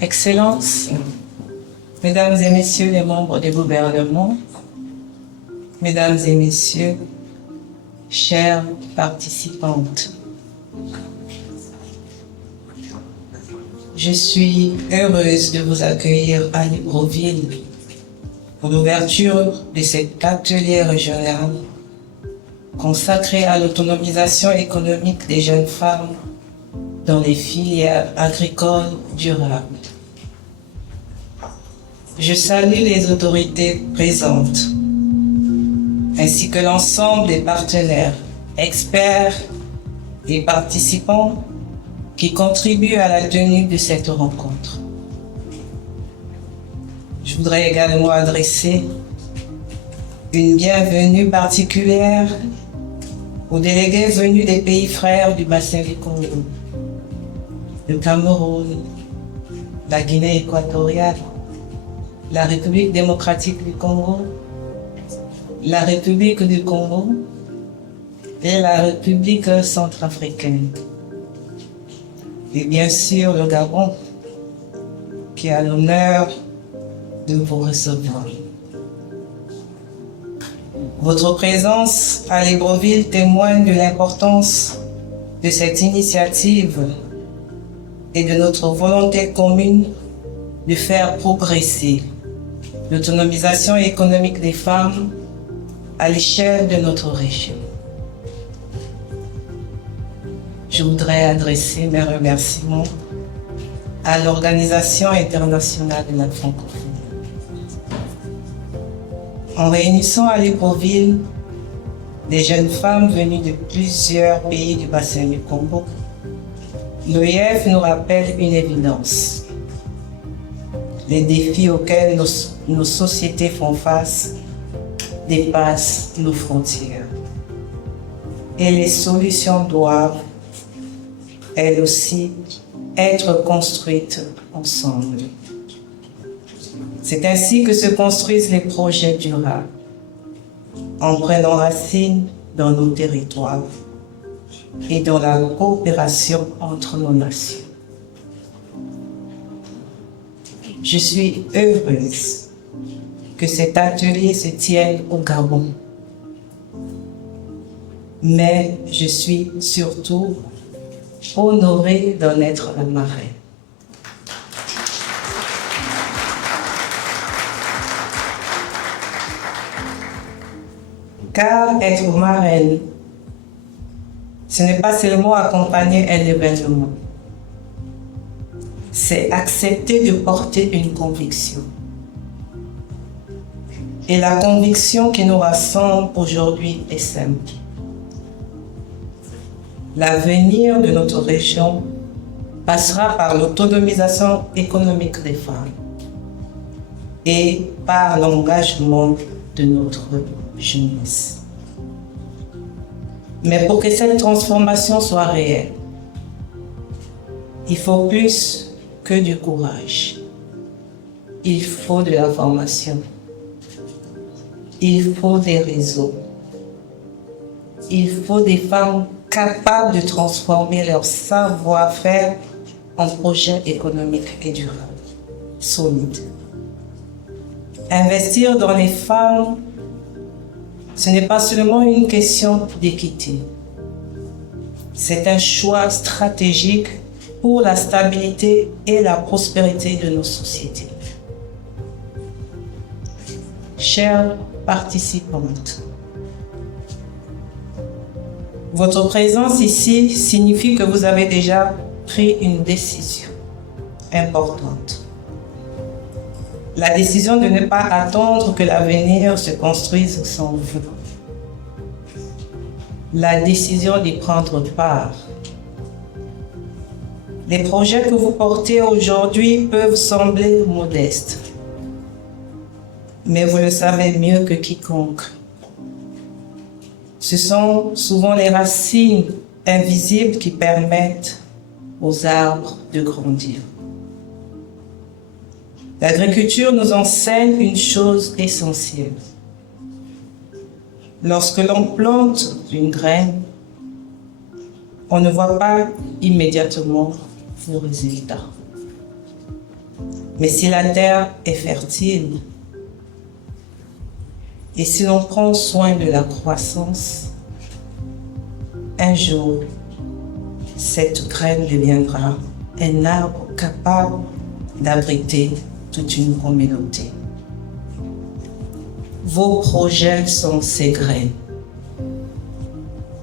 Excellences, Mesdames et Messieurs les membres du gouvernement, Mesdames et Messieurs, chères participantes, je suis heureuse de vous accueillir à Libreville pour l'ouverture de cet atelier régional consacré à l'autonomisation économique des jeunes femmes dans les filières agricoles durables. Je salue les autorités présentes, ainsi que l'ensemble des partenaires, experts et participants qui contribuent à la tenue de cette rencontre. Je voudrais également adresser une bienvenue particulière aux délégués venus des pays frères du bassin du Congo, le Cameroun, la Guinée équatoriale, la République démocratique du Congo, la République du Congo et la République centrafricaine. Et bien sûr le Gabon, qui a l'honneur de vous recevoir. Votre présence à Libreville témoigne de l'importance de cette initiative et de notre volonté commune de faire progresser l'autonomisation économique des femmes à l'échelle de notre région. Je voudrais adresser mes remerciements à l'Organisation internationale de la francophonie. En réunissant à Libreville des jeunes femmes venues de plusieurs pays du bassin du Congo, l'OIF nous rappelle une évidence. Les défis auxquels nos sociétés font face dépassent nos frontières. Et les solutions doivent, elles aussi, être construites ensemble. C'est ainsi que se construisent les projets durables, en prenant racine dans nos territoires et dans la coopération entre nos nations. Je suis heureuse que cet atelier se tienne au Gabon, mais je suis surtout honorée d'en être la marraine. Car être marraine, ce n'est pas seulement accompagner un événement, c'est accepter de porter une conviction. Et la conviction qui nous rassemble aujourd'hui est simple. L'avenir de notre région passera par l'autonomisation économique des femmes et par l'engagement de notre jeunesse. Mais pour que cette transformation soit réelle, il faut plus que du courage. Il faut de la formation. Il faut des réseaux. Il faut des femmes capables de transformer leur savoir-faire en projet économique et durable, solide. Investir dans les femmes, ce n'est pas seulement une question d'équité. C'est un choix stratégique pour la stabilité et la prospérité de nos sociétés. Chères participantes, votre présence ici signifie que vous avez déjà pris une décision importante. La décision de ne pas attendre que l'avenir se construise sans vous. La décision d'y prendre part. Les projets que vous portez aujourd'hui peuvent sembler modestes, mais vous le savez mieux que quiconque. Ce sont souvent les racines invisibles qui permettent aux arbres de grandir. L'agriculture nous enseigne une chose essentielle. Lorsque l'on plante une graine, on ne voit pas immédiatement vos résultats. Mais si la terre est fertile, et si l'on prend soin de la croissance, un jour, cette graine deviendra un arbre capable d'abriter toute une communauté. Vos projets sont ces graines.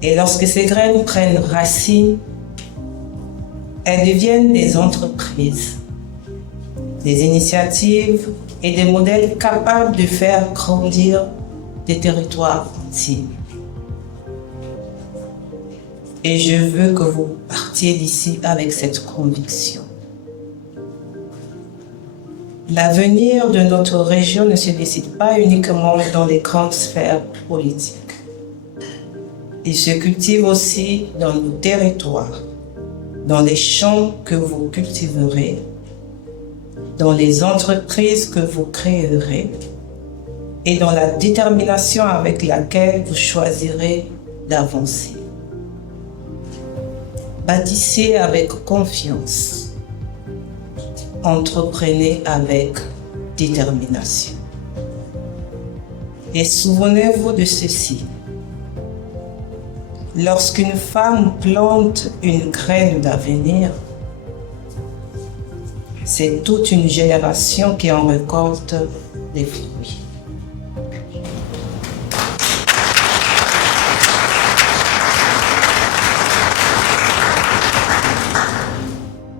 Et lorsque ces graines prennent racine, elles deviennent des entreprises, des initiatives et des modèles capables de faire grandir des territoires entiers. Et je veux que vous partiez d'ici avec cette conviction. L'avenir de notre région ne se décide pas uniquement dans les grandes sphères politiques. Il se cultive aussi dans nos territoires, dans les champs que vous cultiverez, dans les entreprises que vous créerez et dans la détermination avec laquelle vous choisirez d'avancer. Bâtissez avec confiance. Entreprenez avec détermination. Et souvenez-vous de ceci. Lorsqu'une femme plante une graine d'avenir, c'est toute une génération qui en récolte les fruits.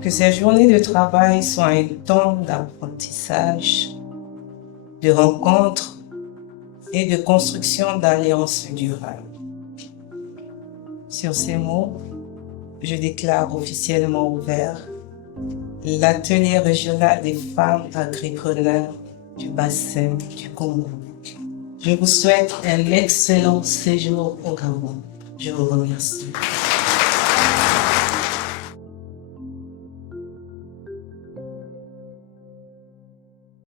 Que ces journées de travail soient un temps d'apprentissage, de rencontres et de construction d'alliances durables. Sur ces mots, je déclare officiellement ouvert l'atelier régional des femmes agripreneurs du bassin du Congo. Je vous souhaite un excellent séjour au Gabon. Je vous remercie.